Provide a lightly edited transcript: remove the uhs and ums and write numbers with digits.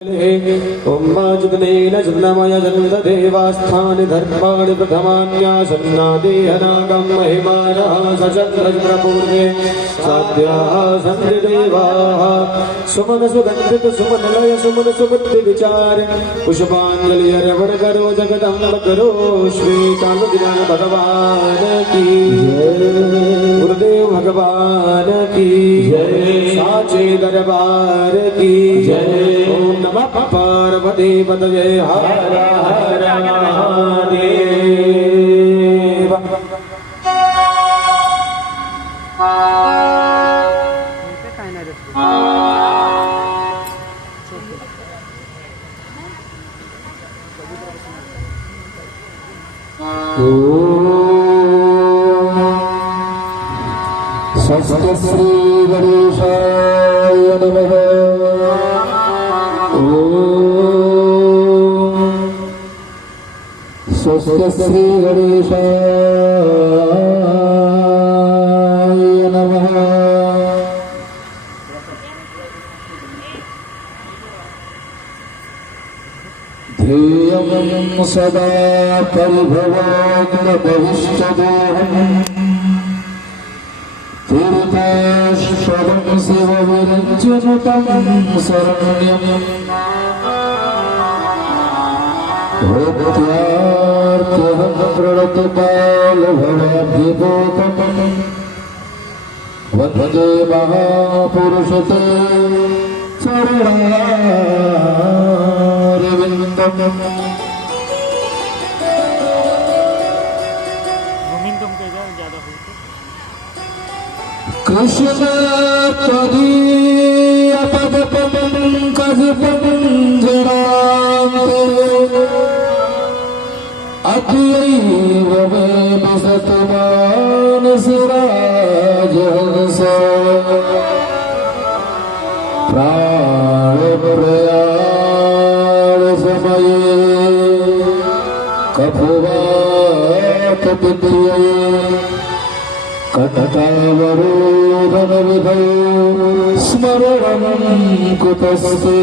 ओम्माजुगनेन जन्मय जन्मदेवास्थानि धर्माणि प्रथमान्यासन्नादेहनागं महिमानः सचन्द्रपूर्वे साध्याः सन्ति देवाः सुमनसुगन्धित सुमनलय सुमन सुबुद्धि विचार पुष्पांजलि अर्पण करो जगदम्ब करो श्रीकांत भगवान की गुरुदेव भगवान की साचे दरबार की ओम नमः पार्वती पतये हर हर महादेव। स्वस्ति श्री गणेशाय नमः। स्वस्ति श्री गणेशाय नमः। ध्येयं सदा परिभवाग्न भविष्यदोहम् तीर्थाश्वरं शिवविरञ्जनुतं शरण्यम् भक्त्यार्त्यहं प्रणतपालभवाभ्युपोतम् वन्दे महापुरुषते चरणारविन्दम्। कृष्ण त्वदीय पद पंकज पंजरान्ते अद्यैव मे विशतु मानसराजहंस प्राणप्रयाण समये कफवात विद्यये कटकावरोधन विधौ स्मरणं कुतस्ते।